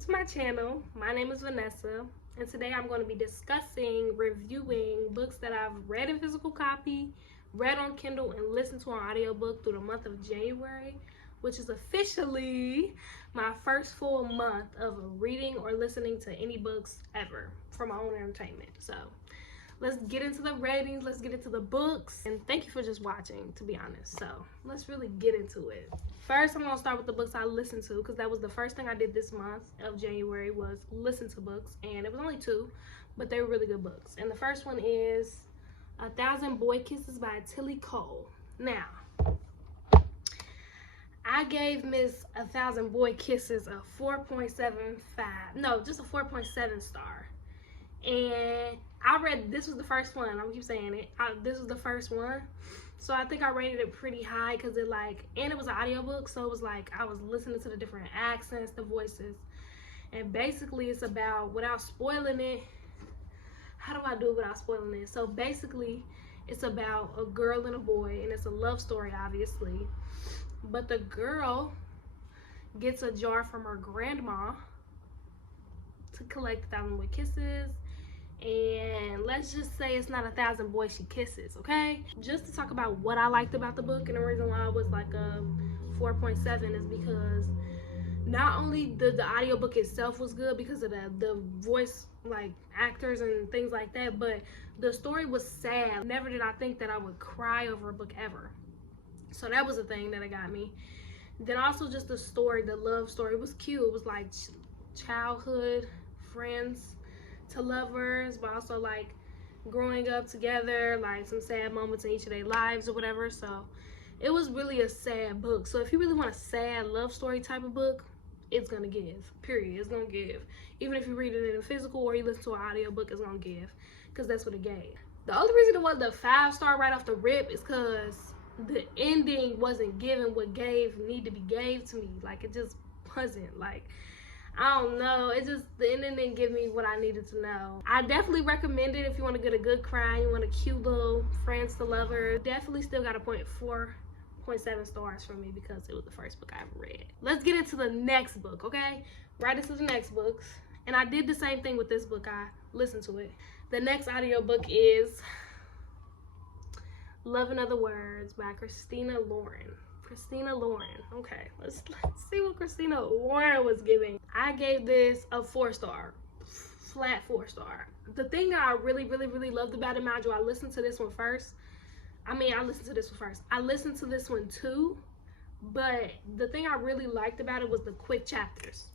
welcome to my channel. My name is Vanessa, and today I'm going to be discussing, reviewing books that I've read in physical copy, read on Kindle, and listened to on audiobook through the month of January, which is officially my first full month of reading or listening to any books ever for my own entertainment. So let's get into the ratings, let's get into the books, and thank you for just watching, to be honest. So let's really get into it. First, I'm gonna start with the books I listened to, because that was the first thing I did this month of January, was listen to books, and it was only two, but they were really good books. And the first one is 1,000 Boy Kisses by Tilly Cole. Now, I gave Miss 1,000 Boy Kisses a 4.75, no, just a 4.7 star. And I read, this was the first one, I'm gonna keep saying it, this was the first one, so I think I rated it pretty high, because it and it was an audiobook, so it was like I was listening to the different accents, the voices, and basically it's about, without spoiling it, how do I do it without spoiling it? So basically it's about a girl and a boy, and it's a love story, obviously, but the girl gets a jar from her grandma to collect 1,000 boy kisses. And let's just say it's not 1,000 boys she kisses, okay? Just to talk about what I liked about the book, and the reason why I was like a 4.7 is because not only the audiobook itself was good because of the voice like actors and things like that, but the story was sad. Never did I think that I would cry over a book ever. So that was a thing that got me. Then also just the story, the love story was cute. It was like childhood friends to lovers, but also like growing up together, like some sad moments in each of their lives or whatever. So it was really a sad book. So if you really want a sad love story type of book, it's gonna give, period. It's gonna give. Even if you read it in a physical or you listen to an audio book, it's gonna give, because that's what it gave. The only reason it was the 5-star right off the rip is because the ending wasn't given what need to be gave to me. Like, it just wasn't. Like, I don't know, it just, the ending didn't give me what I needed to know. I definitely recommend it if you want to get a good cry, you want a cute little friends to lovers. Definitely still got a 4.7 stars from me because it was the first book I ever read. Let's get into the next book, okay? Right into the next books. And I did the same thing with this book, I listened to it. The next audiobook is Love in Other Words by Christina Lauren. Christina Lauren. Okay, let's see what Christina Lauren was giving. I gave this a 4-star, flat 4-star. The thing that I really loved about it, mind you, I listened to this one first. I listened to this one too, but the thing I really liked about it was the quick chapters.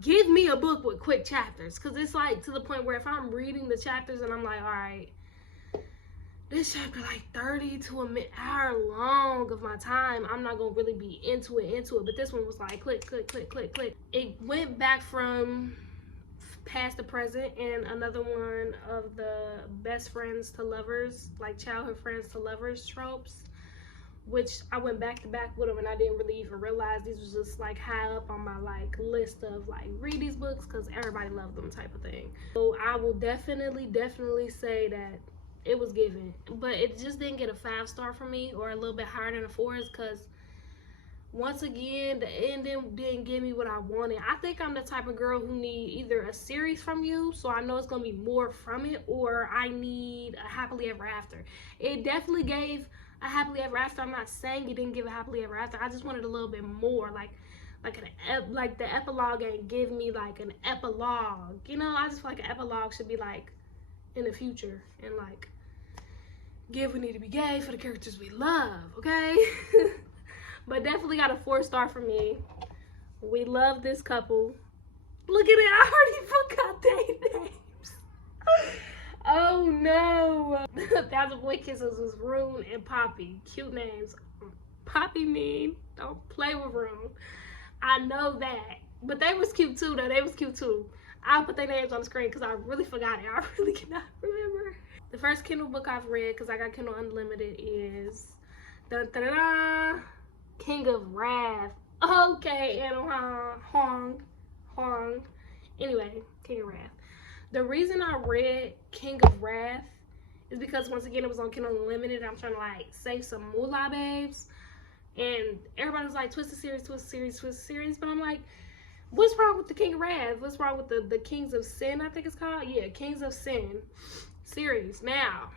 Give me a book with quick chapters, because it's like to the point where if I'm reading the chapters and I'm like, all right, this chapter like 30 to an hour long of my time, I'm not gonna really be into it. But this one was like click. It went back from past to present, and another one of the best friends to lovers, like childhood friends to lovers tropes, which I went back to back with them, and I didn't really even realize these was just like high up on my like list of like read these books because everybody loved them type of thing. So I will definitely say that it was given, but it just didn't get a 5-star from me, or a little bit higher than a 4, is because once again the ending didn't give me what I wanted. I think I'm the type of girl who need either a series from you, so I know it's gonna be more from it, or I need a happily ever after. It definitely gave a happily ever after. I'm not saying it didn't give a happily ever after. I just wanted a little bit more, like the epilogue ain't give me like an epilogue, you know? I just feel like an epilogue should be like in the future, and like give what need to be gave for the characters we love, okay? But definitely got a 4-star from me. We love this couple. Look at it, I already forgot their names. Oh no. 1,000 Boy Kisses was Rune and Poppy. Cute names. Poppy mean, don't play with Rune. I know that. But they was cute too, though. They was cute too. I'll put their names on the screen because I really forgot it. I really cannot remember. The first Kindle book I've read, because I got Kindle Unlimited, is King of Wrath. Okay, and Hong. Anyway, King of Wrath. The reason I read King of Wrath is because, once again, it was on Kindle Unlimited. I'm trying to like save some moolah, babes. And everybody was like, twist the series. But I'm like, What's wrong with the King of Wrath? What's wrong with the Kings of Sin, I think it's called? Yeah, Kings of Sin series. Now,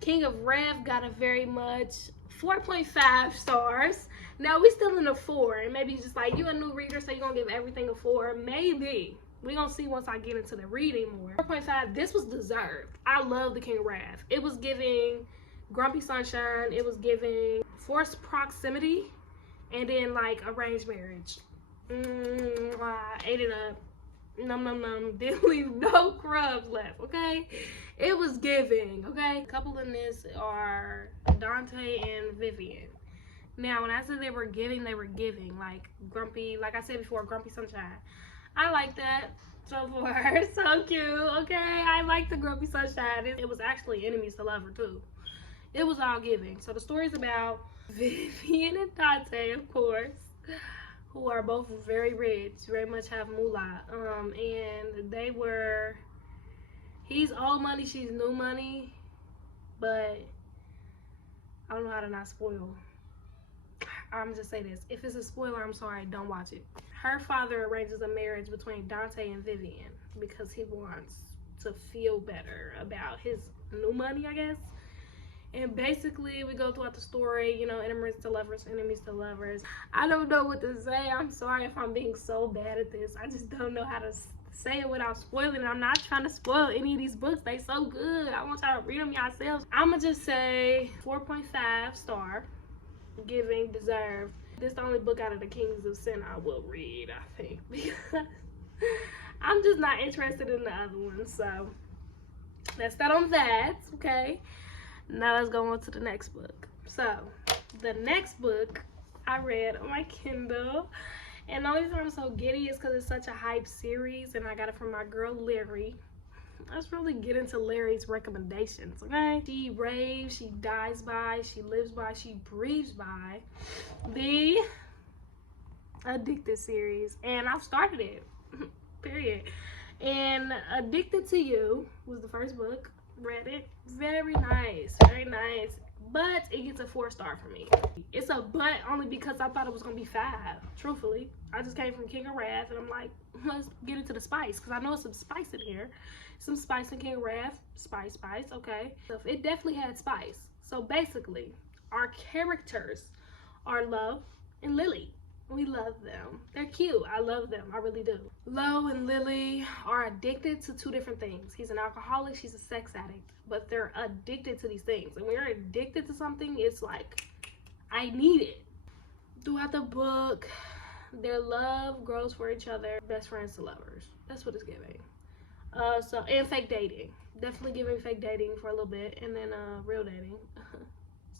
King of Wrath got a very much 4.5 stars. Now, we still in a 4. And maybe just like, you a new reader, so you're going to give everything a 4. Maybe. We're going to see once I get into the reading more. 4.5, this was deserved. I love the King of Wrath. It was giving Grumpy Sunshine. It was giving forced proximity. And then, like, arranged marriage. I ate it up. Num num num. Didn't leave no crumbs left, okay? It was giving, okay? A couple in this are Dante and Vivian. Now, when I said they were giving, like Grumpy, like I said before, Grumpy Sunshine. I like that so far. So cute, okay? I like the Grumpy Sunshine. It was actually enemies to lover, too. It was all giving. So the story's about Vivian and Dante, of course, who are both very rich, very much have moolah. And they were, he's old money, she's new money, but I don't know how to not spoil. I'm just say this. If it's a spoiler, I'm sorry, don't watch it. Her father arranges a marriage between Dante and Vivian because he wants to feel better about his new money, I guess. And basically, we go throughout the story, you know, enemies to lovers, enemies to lovers. I don't know what to say. I'm sorry if I'm being so bad at this. I just don't know how to say it without spoiling it. I'm not trying to spoil any of these books. They so good. I want y'all to read them yourselves. I'm going to just say 4.5 star. Giving, deserved. This is the only book out of the Kings of Sin I will read, I think. Because I'm just not interested in the other ones. So, that's that on that, okay? Now let's go on to the next book. So, the next book I read on my Kindle. And the only reason I'm so giddy is because it's such a hype series. And I got it from my girl, Larry. Let's really get into Larry's recommendations, okay? She raves, she dies by, she lives by, she breathes by the Addicted series. And I've started it, period. And Addicted to You was the first book. Read it. Very nice, very nice. But it gets a 4 star for me. It's a but only because I thought it was going to be 5, truthfully. I just came from King of Wrath and I'm like, let's get into the spice. Because I know some spice in here. Some spice in King of Wrath. Spice, okay. So it definitely had spice. So basically, our characters are Lo and Lily. We love them. They're cute. I love them. I really do. Lo and Lily are addicted to 2 different things. He's an alcoholic. She's a sex addict. But they're addicted to these things. And when you're addicted to something, it's like, I need it. Throughout the book, their love grows for each other. Best friends to lovers. That's what it's giving. And fake dating. Definitely giving fake dating for a little bit. And then real dating.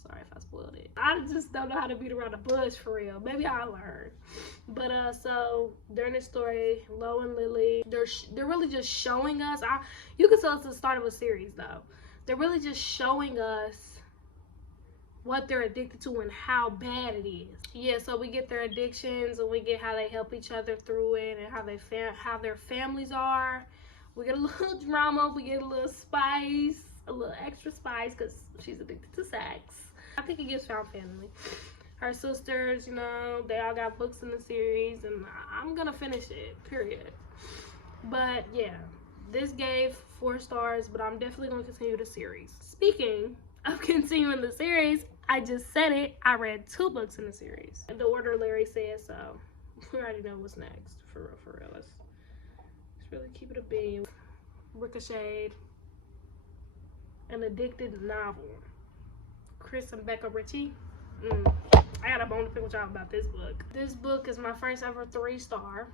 Sorry if I spoiled it. I just don't know how to beat around the bush for real. Maybe I'll learn. But so during this story, Lo and Lily, they're really just showing us. You can tell it's the start of a series though. They're really just showing us what they're addicted to and how bad it is. Yeah, so we get their addictions and we get how they help each other through it and how their families are. We get a little drama. We get a little spice, a little extra spice because she's addicted to sex. I think it gives found family. Her sisters, you know, they all got books in the series, and I'm gonna finish it, period. But yeah, this gave 4 stars, but I'm definitely gonna continue the series. Speaking of continuing the series, I just said it, I read 2 books in the series. In the order Larry said, so we already know what's next, for real. Let's really keep it a beam. Ricochet, an addicted novel. Chris and Becca Ritchie. I got a bone to pick with y'all about this book. This book is my first ever 3 star.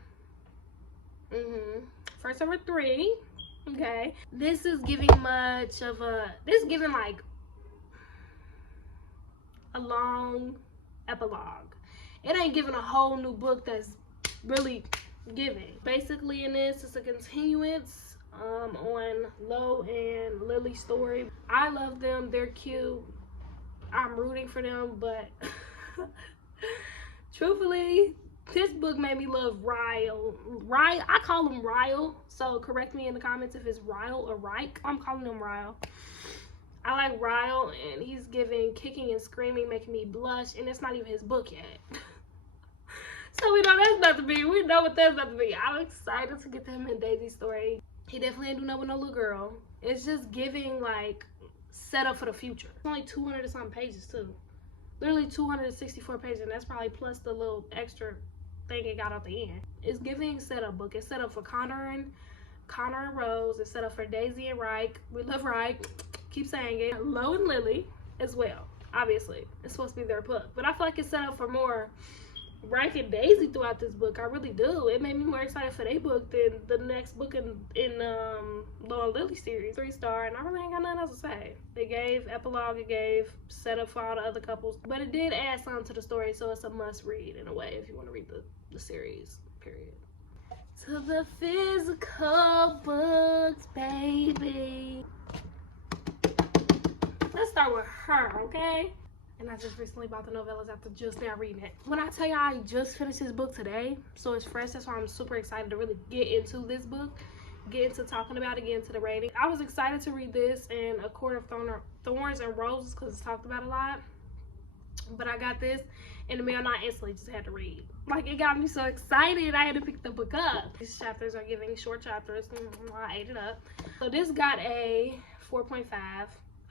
First ever 3. Okay. This is giving much of this is giving like a long epilogue. It ain't giving a whole new book that's really giving. Basically in this, it's a continuance on Lo and Lily's story. I love them. They're cute. I'm rooting for them, but truthfully, this book made me love Ryle. I call him Ryle, so correct me in the comments if it's Ryle or Reich. I'm calling him Ryle. I like Ryle, and he's giving kicking and screaming, making me blush, and it's not even his book yet. So we know that's about to be. We know what that's about to be. I'm excited to get to him and Daisy's story. He definitely ain't do nothing with no little girl. It's just giving like set up for the future. It's only 200 and something pages too. Literally 264 pages, and that's probably plus the little extra thing it got at the end. It's giving setup book. It's set up for Connor and Rose. It's set up for Daisy and Reich. We love Reich. Keep saying it. Lo and Lily as well. Obviously, it's supposed to be their book, but I feel like it's set up for more Reich and Daisy throughout this book. I really do. It made me more excited for their book than the next book in Lo and Lily series. 3-star, and I really ain't got nothing else to say. It gave epilogue, it gave setup for all the other couples, but it did add something to the story, so it's a must read in a way if you want to read the series, period. To the physical books, baby. Let's start with her, okay? And I just recently bought the novellas after just now reading it. When I tell y'all I just finished this book today, so it's fresh, that's why I'm super excited to really get into this book, get into talking about it, get into the rating. I was excited to read this and A Court of Thorns and Roses because it's talked about a lot. But I got this in the mail and I instantly just had to read. Like, it got me so excited I had to pick the book up. These chapters are giving short chapters. I ate it up. So this got a 4.5.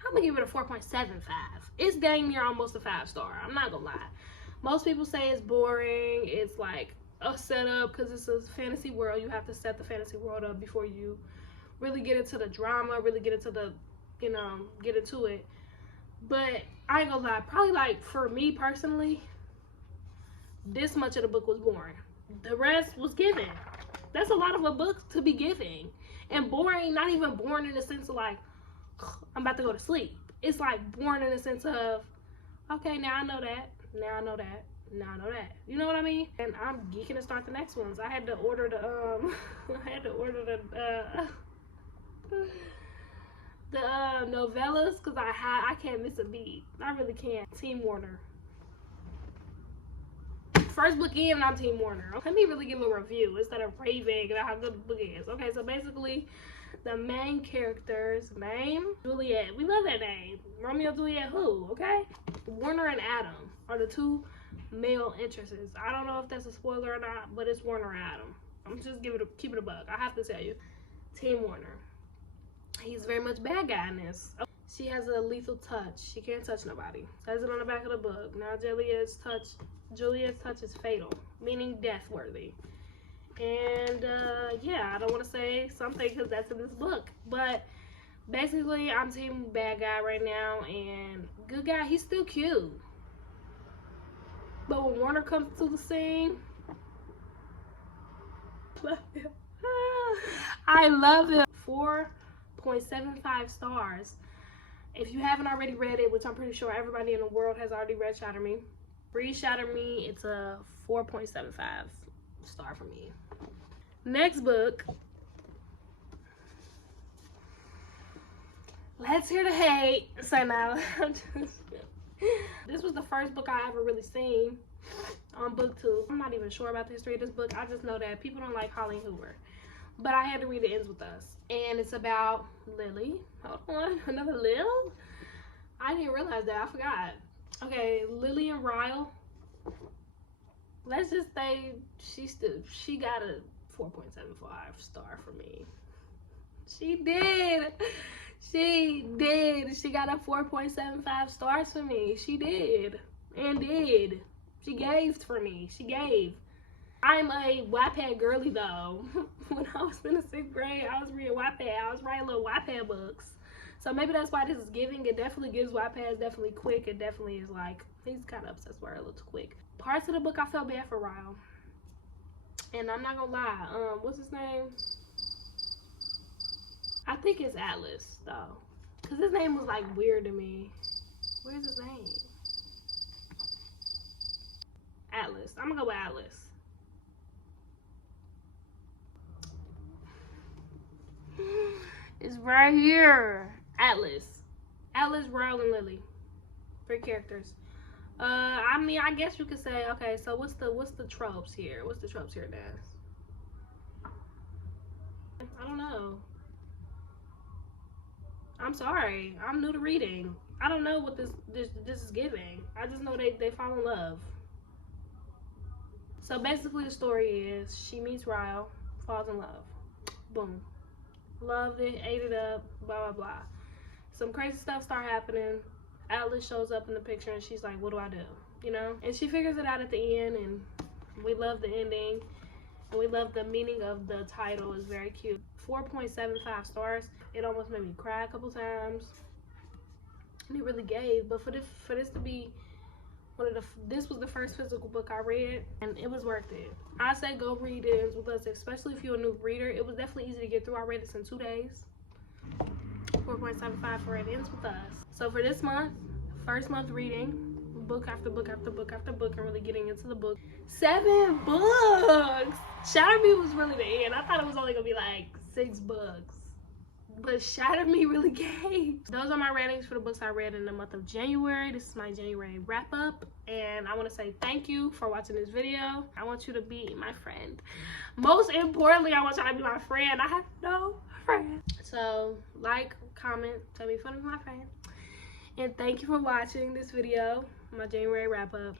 I'm gonna give it a 4.75. It's dang near almost a 5-star. I'm not gonna lie. Most people say it's boring. It's like a setup because it's a fantasy world. You have to set the fantasy world up before you really get into the drama, really get into the, get into it. But I ain't gonna lie. Probably like for me personally, this much of the book was boring. The rest was given. That's a lot of a book to be giving. And boring, not even boring in the sense of like, I'm about to go to sleep. It's like boring in the sense of, okay, now I know that. Now I know that. Now I know that. You know what I mean? And I'm geeking to start the next ones. I had to order the novellas because I can't miss a beat. I really can't. Team Warner. First book in, and I'm Team Warner. Let me really give a review instead of raving about how good the book is. Okay, so basically, the main character's name, Juliet. We love that name. Romeo, Juliet, who? Okay? Warner and Adam are the two male interests. I don't know if that's a spoiler or not, but it's Warner and Adam. I'm just keep it a buck. I have to tell you. Team Warner. He's very much bad guy in this. She has a lethal touch. She can't touch nobody. Says it on the back of the book. Now Juliet's touch is fatal, meaning death worthy. And yeah, I don't want to say something because that's in this book, but basically I'm team bad guy right now, and good guy, he's still cute, but when Warner comes to the scene, I love him. 4.75 stars. If you haven't already read it, which I'm pretty sure everybody in the world has already read Shatter Me, read Shatter Me. It's a 4.75 star for me. Next book. Let's hear the hate. So now, this was the first book I ever really seen on BookTube. I'm not even sure about the history of this book. I just know that people don't like Colleen Hoover. But I had to read It Ends With Us. And it's about Lily. Hold on, another Lil? I didn't realize that, I forgot. Okay, Lily and Ryle. Let's just say she got a 4.75 star for me. She did. She did. She got a 4.75 stars for me. She did. And did. She gave for me. She gave. I'm a Wattpad girly though. When I was in the 6th grade, I was reading Wattpad. I was writing little Wattpad books. So maybe that's why this is giving. It definitely gives. Wattpad is definitely quick. It definitely is like, he's kind of obsessed with her a little too quick. Parts of the book I felt bad for Ryle. And I'm not gonna lie, what's his name? I think it's Atlas though. Cause his name was like weird to me. Where's his name? Atlas. I'm gonna go with Atlas. It's right here. Atlas, Ryle, and Lily. 3 characters. I mean, I guess you could say, okay, so what's the tropes here? What's the tropes here, Daz? I don't know. I'm sorry. I'm new to reading. I don't know what this is giving. I just know they fall in love. So basically the story is she meets Ryle, falls in love. Boom. Loved it, ate it up, blah, blah, blah. Some crazy stuff start happening. Atlas shows up in the picture and she's like, what do I do? You know? And she figures it out at the end, and we love the ending. And we love the meaning of the title. It's very cute. 4.75 stars. It almost made me cry a couple times. And it really gave. But for this to be this was the first physical book I read, and it was worth it. I say go read It Ends With Us, especially if you're a new reader. It was definitely easy to get through. I read this in 2 days. 4.75 for It Ends With Us. So for this month, first month reading, book after book after book after book, and really getting into the book. 7 books! Shatter Me was really the end. I thought it was only gonna be like 6 books. But Shatter Me really gave. Those are my ratings for the books I read in the month of January. This is my January wrap up. And I want to say thank you for watching this video. I want you to be my friend. Most importantly, I want you to be my friend. I have no friend. So like, comment, tell me if you want to be my friend. And thank you for watching this video, my January wrap up.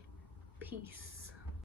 Peace.